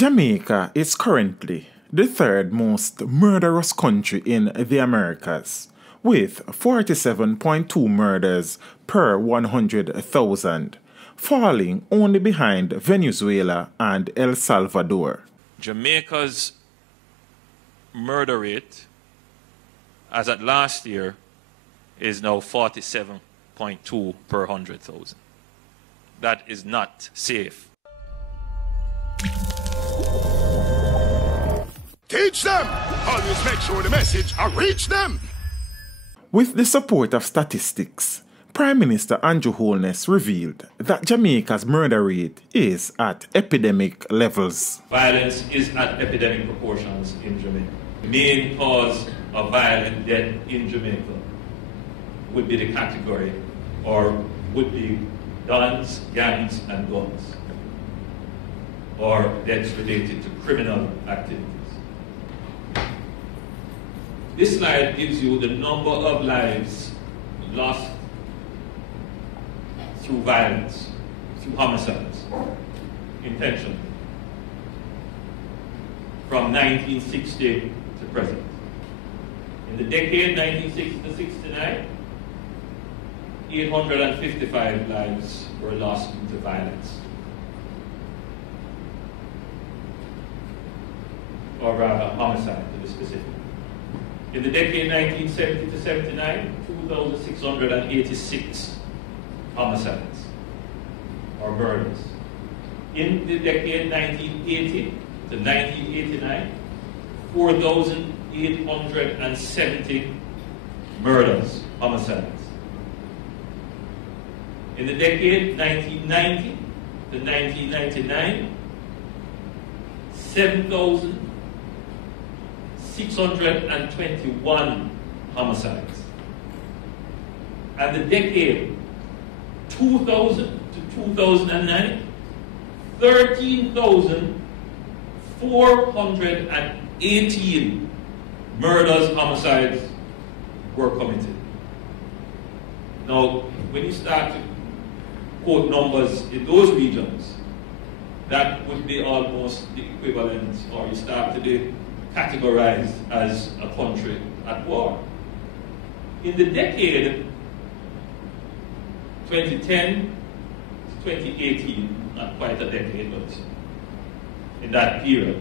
Jamaica is currently the third most murderous country in the Americas, with 47.2 murders per 100,000, falling only behind Venezuela and El Salvador. Jamaica's murder rate, as at last year, is now 47.2 per 100,000. That is not safe. Teach them! Always make sure the message reach them! With the support of statistics, Prime Minister Holness revealed that Jamaica's murder rate is at epidemic levels. Violence is at epidemic proportions in Jamaica. The main cause of violent death in Jamaica would be the category, or would be guns, gangs, and guns, or deaths related to criminal activities. This slide gives you the number of lives lost through violence, through homicides, intentionally, from 1960 to present. In the decade 1960 to 69, 855 lives were lost due to violence. Or rather, homicide to be specific. In the decade 1970 to 79, 2,686 homicides or murders. In the decade 1980 to 1989, 4,870 murders, homicides. In the decade 1990 to 1999, 7,621 homicides. And the decade 2000 to 2009, 13,418 murders, homicides were committed. Now, when you start to quote numbers in those regions, that would be almost the equivalent, or you start to be categorized as a country at war. In the decade 2010 to 2018, not quite a decade, but in that period,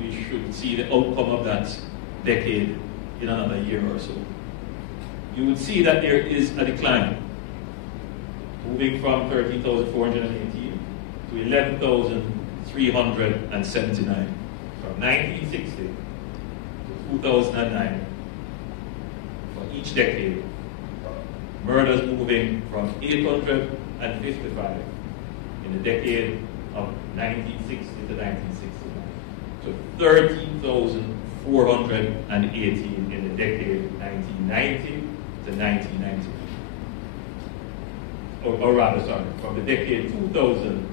we should see the outcome of that decade in another year or so. You would see that there is a decline, moving from 13,418 to 11,379. From 1960 to 2009, for each decade, murders moving from 855 in the decade of 1960 to 1969 to 13,418 in the decade 1990 to 1990. Or rather, sorry, from the decade 2000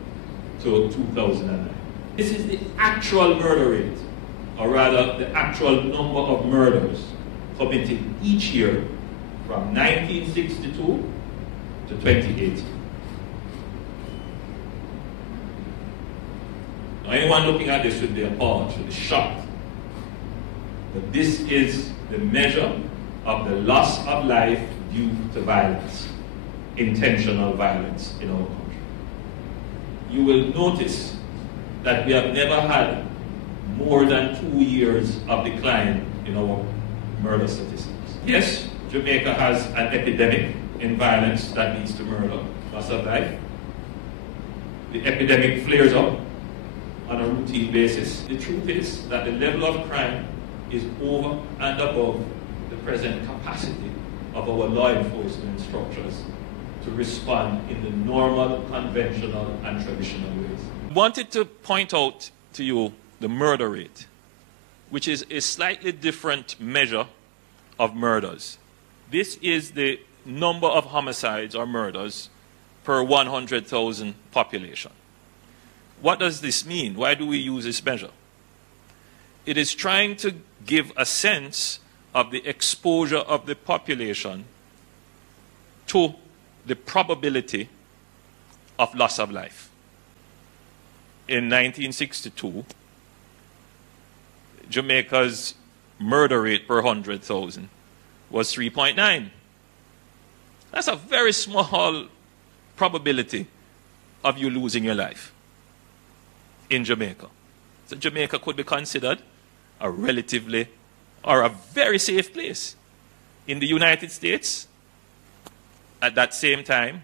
to 2009. This is the actual murder rate, or rather the actual number of murders committed each year from 1962 to 2018. Now, anyone looking at this should be appalled, should be shocked. But this is the measure of the loss of life due to violence, intentional violence in our country. You will notice that we have never had more than 2 years of decline in our murder statistics. Yes, Jamaica has an epidemic in violence that leads to murder, loss of life. The epidemic flares up on a routine basis. The truth is that the level of crime is over and above the present capacity of our law enforcement structures to respond in the normal, conventional, and traditional ways. I wanted to point out to you the murder rate, which is a slightly different measure of murders. This is the number of homicides or murders per 100,000 population. What does this mean? Why do we use this measure? It is trying to give a sense of the exposure of the population to the probability of loss of life. in 1962, Jamaica's murder rate per 100,000 was 3.9. That's a very small probability of you losing your life in Jamaica. So Jamaica could be considered a relatively or a very safe place. In the United States, at that same time,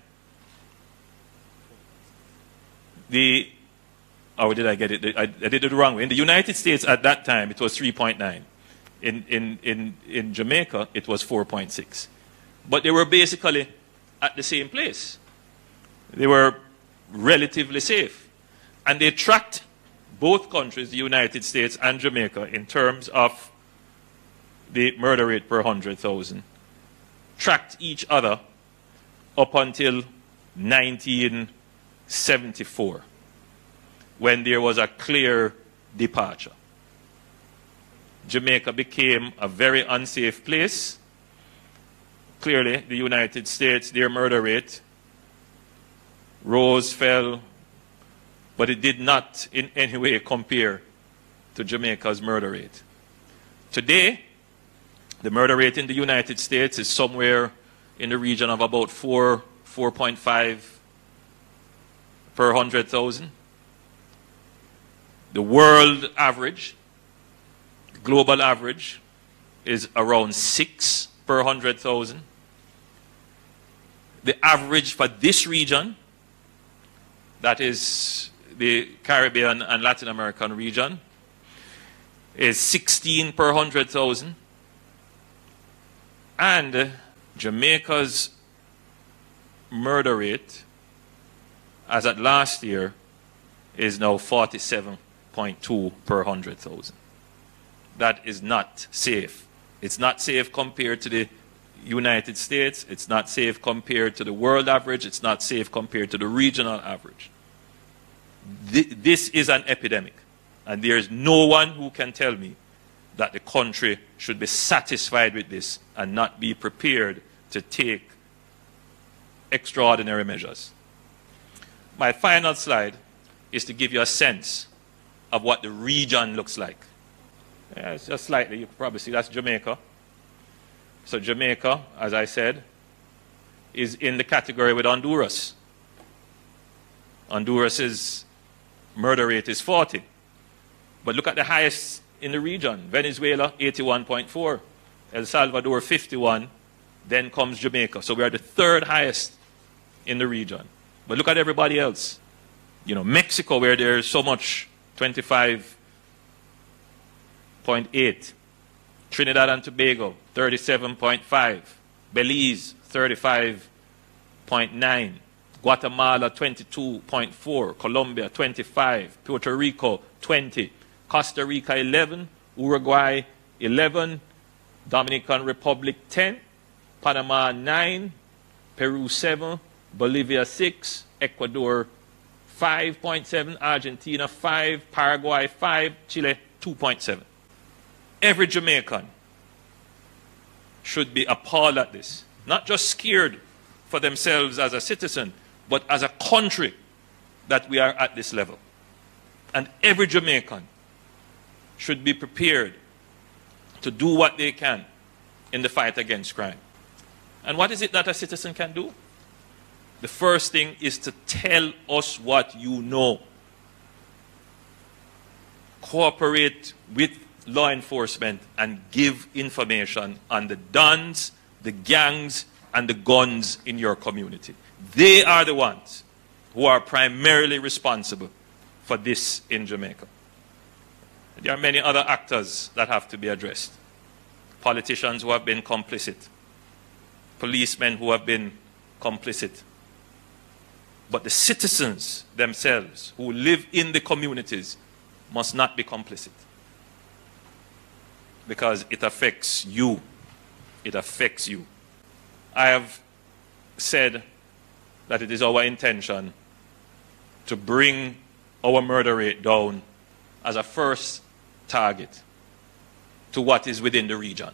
or did I get it? I did it the wrong way. In the United States at that time, it was 3.9. In Jamaica, it was 4.6. But they were basically at the same place. They were relatively safe. And they tracked both countries, the United States and Jamaica, in terms of the murder rate per 100,000, tracked each other up until 1974, when there was a clear departure. Jamaica became a very unsafe place. Clearly, the United States, their murder rate rose, fell, but it did not in any way compare to Jamaica's murder rate. Today, the murder rate in the United States is somewhere in the region of about 4.5 per 100,000. The world average, global average, is around 6 per 100,000. The average for this region, that is the Caribbean and Latin American region, is 16 per 100,000. And Jamaica's murder rate, as at last year, is now 47.2 per 100,000. That is not safe. It's not safe compared to the United States. It's not safe compared to the world average. It's not safe compared to the regional average. This is an epidemic. And there is no one who can tell me that the country should be satisfied with this and not be prepared to take extraordinary measures. My final slide is to give you a sense of what the region looks like. Yeah, it's just slightly, you can probably see that's Jamaica. So Jamaica, as I said, is in the category with Honduras. Honduras's murder rate is 40. But look at the highest in the region. Venezuela, 81.4. El Salvador, 51. Then comes Jamaica. So we are the third highest in the region. But look at everybody else. You know, Mexico, where there's so much, 25.8. Trinidad and Tobago, 37.5. Belize, 35.9. Guatemala, 22.4. Colombia, 25. Puerto Rico, 20. Costa Rica, 11. Uruguay, 11. Dominican Republic, 10. Panama, 9. Peru, 7. Bolivia, 6. Ecuador, 5.7. Argentina, 5. Paraguay, 5. Chile, 2.7. Every Jamaican should be appalled at this. Not just scared for themselves as a citizen, but as a country that we are at this level. And every Jamaican should be prepared to do what they can in the fight against crime. And what is it that a citizen can do? The first thing is to tell us what you know. Cooperate with law enforcement and give information on the dons, the gangs, and the guns in your community. They are the ones who are primarily responsible for this in Jamaica. There are many other actors that have to be addressed. Politicians who have been complicit. Policemen who have been complicit. But the citizens themselves who live in the communities must not be complicit. Because it affects you. It affects you. I have said that it is our intention to bring our murder rate down as a first target to what is within the region.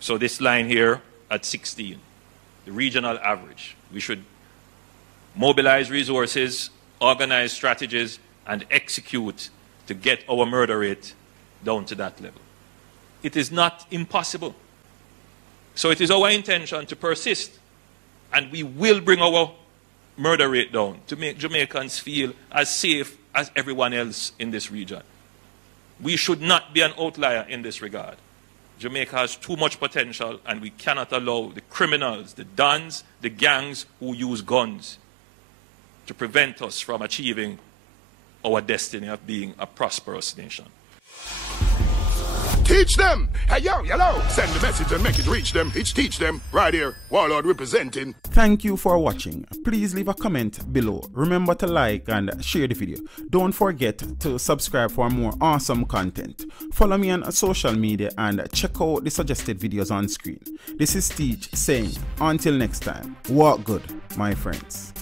So this line here at 16, the regional average. We should mobilize resources organize strategies, and execute to get our murder rate down to that level. It is not impossible. So it is our intention to persist, and we will bring our murder rate down to make Jamaicans feel as safe as everyone else in this region. We should not be an outlier in this regard. Jamaica has too much potential, and we cannot allow the criminals, the dons, the gangs who use guns to prevent us from achieving our destiny of being a prosperous nation. Teach them! Hey, yo, hello! Send the message and make it reach them. It's teach them. Right here, Warlord representing. Thank you for watching. Please leave a comment below. Remember to like and share the video. Don't forget to subscribe for more awesome content. Follow me on social media and check out the suggested videos on screen. This is Teach saying, until next time, walk good, my friends.